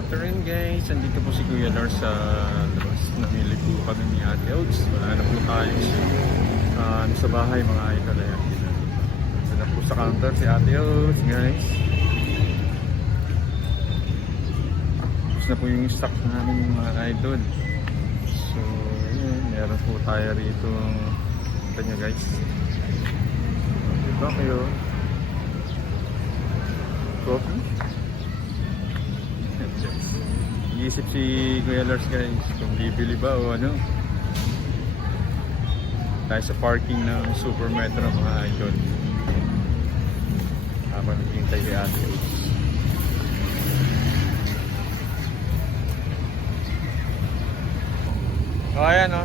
afternoon guys, andito po si Kuya Lars sa labas. Namili po kami ni Ate Oats. Wala na po tayo sa bahay mga idol. Ayan, ito na po sa counter si Ate Oats guys. Tapos na po yung stock namin mga idol. So yun, meron po tayo rito. Ito nyo guys. Dito kayo. Coffee. Iisip si Kuya Lars guys kung bibili ba o ano. Tayo sa parking ng Super Metro mga idol. Habang naghihintay kay Ate Oats. Oh, ayan o.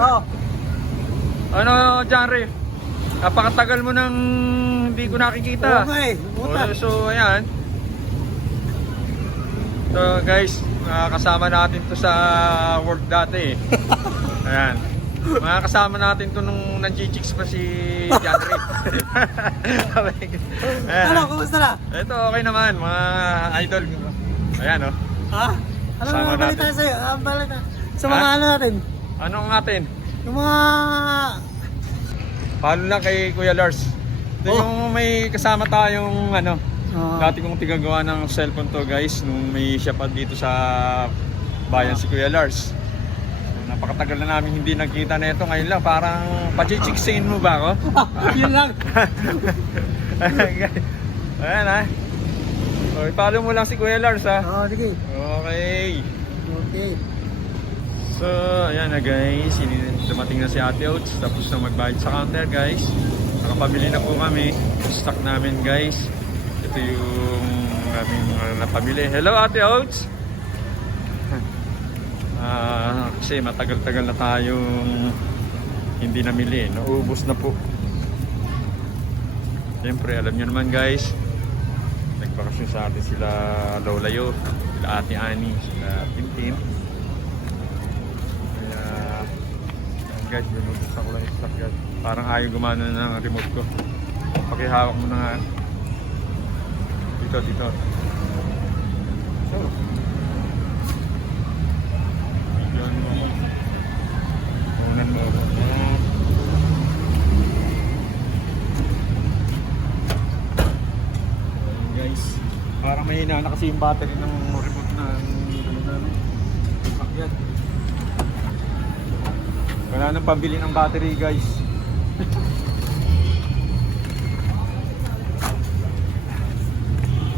Oh. Ano, Janre? Napakatagal mo nang hindi ko nakikita. Okay. So, ayan. So, guys, kasama natin to sa work dati. Ayan. Mga kasama natin to nung nag-chicks pa si Janre. Ano, kumusta na? Ito, okay naman, mga idol. Ayan, oh. Ha? Ano Kasama ang balita natin. sa'yo? Ang balita. Sa mga ano natin? Anong atin? Yung mga... Follow lang kay Kuya Lars. Ito yung may kasama tayong ano, dati kong tigagawa ng cellphone to guys nung may shop dito sa bayan si Kuya Lars. Napakatagal na namin hindi nagkita na ito. Ngayon lang parang pachichiksin mo ba ako? Yun lang. Ayan ha. So, i-follow mo lang si Kuya Lars ha. Oo, sige. Okay. Okay. So, ayan na guys, dumating na si Ate Oats, tapos na magbayad sa counter guys. Nakapabili na po kami, stock namin guys. Ito yung aming napabili. Hello Ate Oats! Kasi matagal-tagal na tayong hindi namili, naubos na po. Siyempre, alam nyo naman guys, nagbakasyon sa atin sila Lola Yo, sila Ate Ani, sila Tintin. Guys, binubuksan ko lang yung stock guys. Parang ayaw gumana ng remote ko. Pakihawak mo na nga. Dito. So, yun mo. Unan mo. Ayun guys. Parang mahina na kasi yung battery ng remote na sakyan. Wala nang pambili ng battery guys.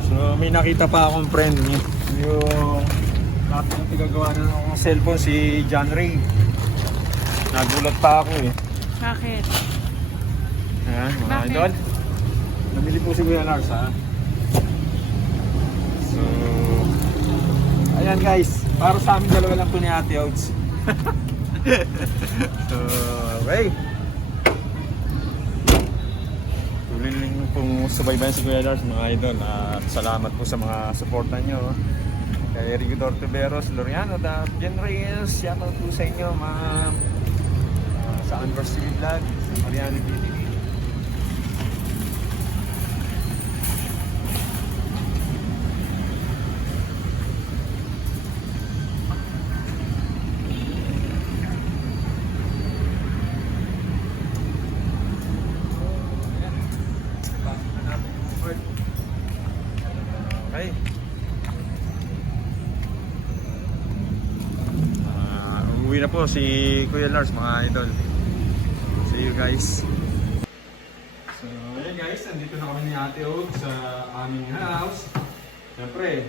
So may nakita pa akong friend niya. Yung dati yung tigagawa na ng cellphone si John Ray. Nagulat pa ako eh. Bakit? Ayan mga Bakit? idol. Namili po si Kuya Lars ha. So ayan guys. Para sa amin dalawa lang po ni Ate Oats. So, okay. Tuloy lang pong subaybayan si Kuya Lars mga idol. At salamat po sa mga suporta nyo. Kay Rigidor Tiberos, Loriano, at Jen Reyes. Shoutout po sa inyo ma'am. Sa Anniversary Vlog, sa Mariano BTV. Okay. Uuwi na po si Kuya Lars mga idol. See you guys. So ayun guys, nandito na kami ni Ate Oats sa aming house. Siyempre,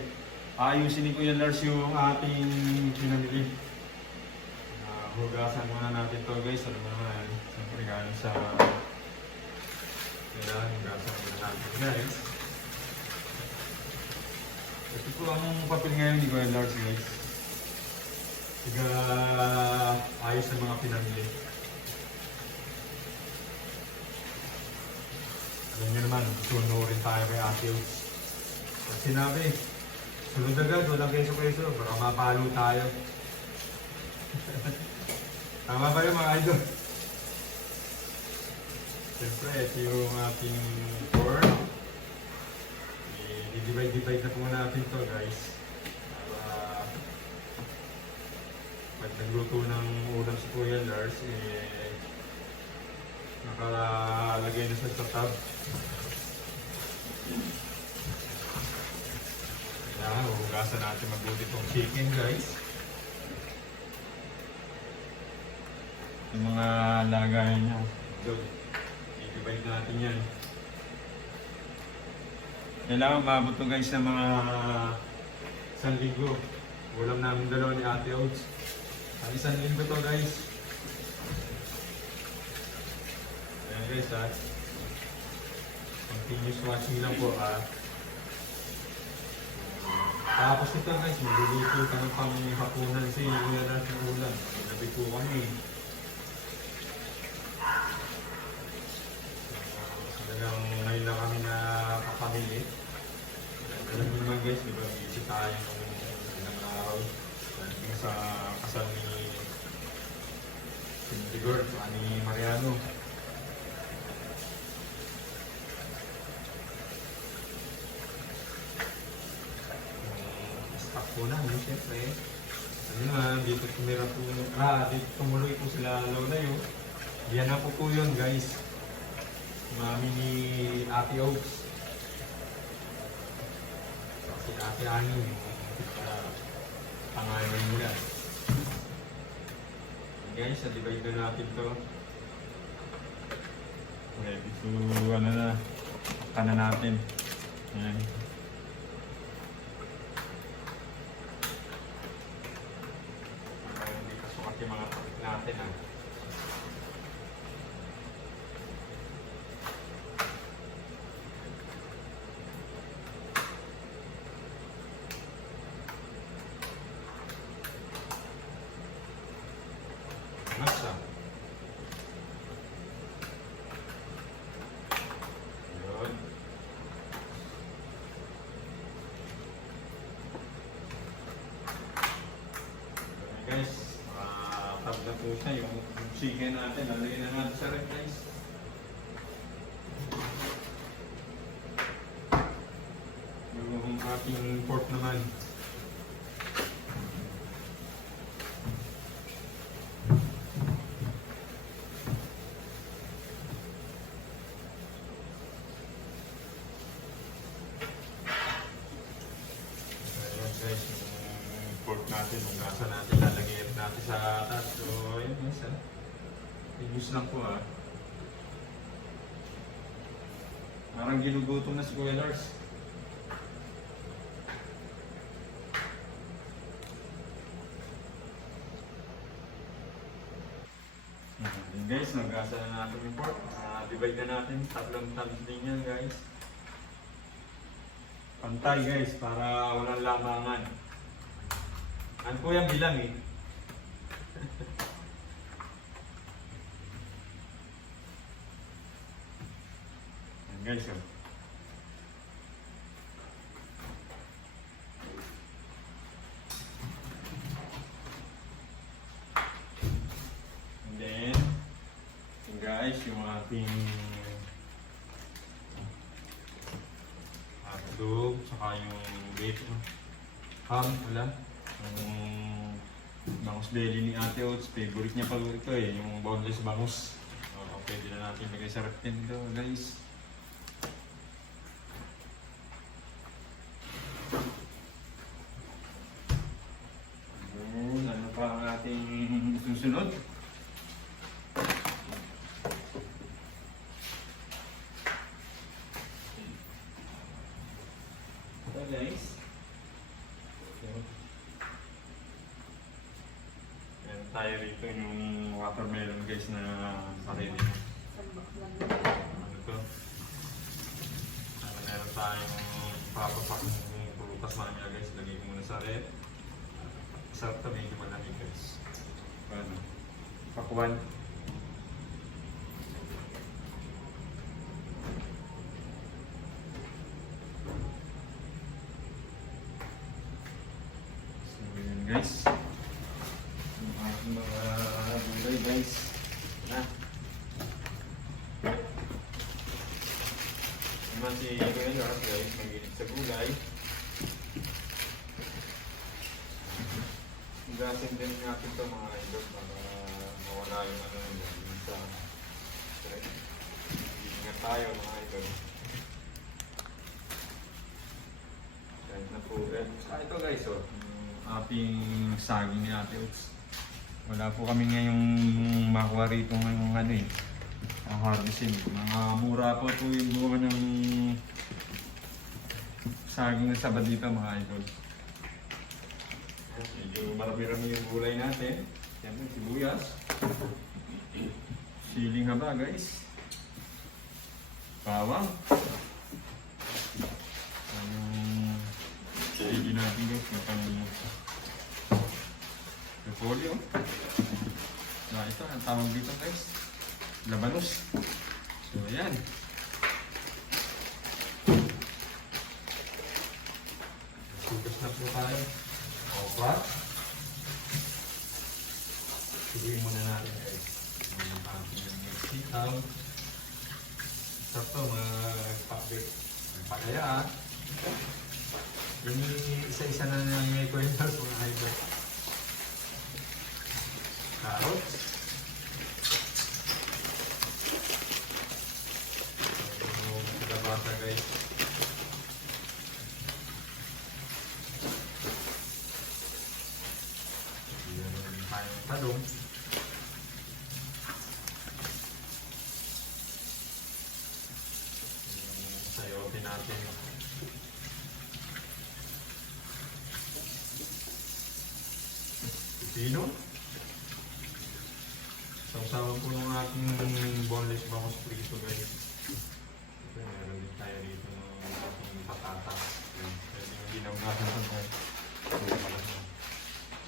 ayusin ni Kuya Lars yung ating pinamili. Hugasan muna natin to guys. Alam mo naman, siyempre galing sa kailangan hugasan muna natin guys. Ito po ang papel ngayon ni Kuya Lars guys. Ayos ng mga pinamili. Alam nyo naman, sunurin tayo kay Ate Oats. At sinabi, sunod agad, walang keso-keso, baka mapalo tayo. Tama ba yung mga idol? Siyempre, ito yung ating corn. I-divide na po natin to guys. Para Pag nagluto ng ulam si Kuya Lars, nakalagay na siya sa tab. Kaya hugasan natin mabuti itong chicken, guys. Yung mga lagayan niya. So, i-divide natin yan. Kailangan maabot to guys ng mga 1,000. Ulam namin dalawa ni Ate Oats. Ang 1,000 to guys. Ayan guys ha. Continuous watching lang po ha. Tapos ito guys, magluluto ka ng panghapunan si Kuya Lars ng ulam. Gabi po kami. Talagang ngayon lang kami na kapamili. Alam mo naman guys, di ba, busy tayo ng ilang araw. Yung sa kasal ni Sigurd, ni Mariano. Stock po namin, siyempre. Ano nga, dito tumira po, dito tumuloy po sila Lolayo. Yan na po yun guys. Mami ni Ate Oaks. Si Ate Ani, yung pangalan nila. Guys, divide na natin to. Ready to, ano na, kana natin. Ayan. Hindi kasukat yung mga topic natin ha. Masa. Yun. Guys, tab na po siya yung chicken natin. Lalagyan na natin sa ref guys. Yung ating pork naman. Guys, yung pork natin, yung gasa natin, lalagyan natin sa atas. So, yun guys ha. I-use lang po ha. Parang ginugutom na si Kuya Lars. Yun guys, nagasa na natin yung pork. Divide na natin, tatlong tabs din yan guys. Pantay guys, para walang lamangan. Ano po yung bilang eh? Yan guys oh. And then, yun guys, yung ating hotdog, saka yung beef, ham, wala. Yung bangus belly ni Ate Oats, favorite niya pag ito eh, yung boneless bangus. Pwede na natin lagay sa ref dito guys. Ano pa ang ating susunod? Ito guys. Meron tayo rito yung watermelon guys na sarili. Ano ito? Meron tayong papapak ng prutas mamaya guys. Lagay ko muna sa ref. Sarap ito, medyo malamig guys. Ano? Pakwan. So yun guys. Yung ating mga gulay guys. Na. Naman si Kuya Lars guys, magilig sa gulay. Gasin din natin ito mga idol para mawala yung ano yung sa ingat tayo mga idol. Kahit na po ito guys oh, yung ating saging ni Ate Oats. Wala po kami ngayong makuha rito ngayong ano eh, ang harvesting. Mga mura po ito yung bunga ng saging na saba dito mga idol. Medyo marami-rami yung gulay natin. Yan yung sibuyas. Siling haba guys. Bawang. Yan yung sili natin guys. Yung pang repolyo. Na ito, ang tawag dito guys. Labanos. So yan. Sugas na po tayo. Okra. Siguin muna natin guys. Yung ating sitaw. Sarap to, magpakaya. Yung isa-isa na may kwentals mga idol. Carrots. Yung kalabasa guys. Talong. Sayotin natin. Pipino. Sausawan po ng ating boneless bangus prito guys. Meron din tayo dito ng ating patata. Pwede yung ginaw natin ito guys.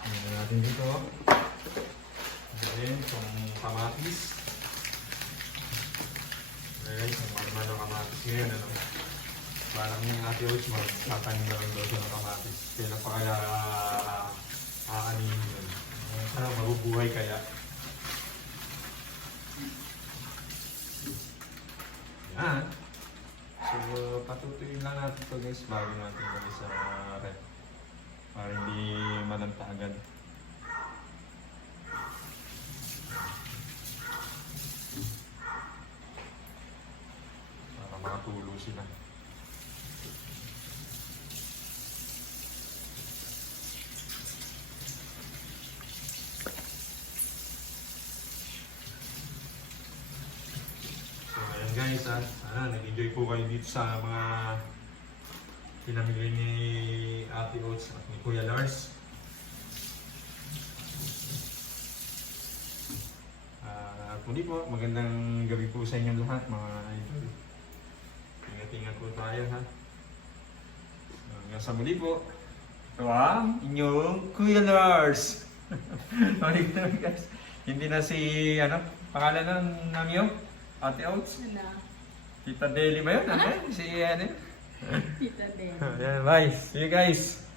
Meron natin dito. Then, itong kamatis. Okay, yung marma ng kamatis ngayon, ano? Parang yung Ate Oats, magtatanim na lang daw siya ng kamatis. Kaya pa kaya kakanin yun. Sana mabubuhay kaya. Yan. So, patutuyin lang natin ito guys bago natin gawin sa rep. Para hindi malanta agad. Makatulo sila. So ayan guys nag-enjoy po kayo dito sa mga pinamili ni Ate Oats at ni Kuya Lars. At muli po, magandang gabi po sa inyo lahat mga idol. Ingat-ingat po tayo ha. Hanggang sa muli po. Ito ang inyong Kuya Lars. Malig na guys. Hindi na si, pangalan na namin yung Ate Oats? Tita Deli ba yun? Si, Tita Deli. Bye. See you guys.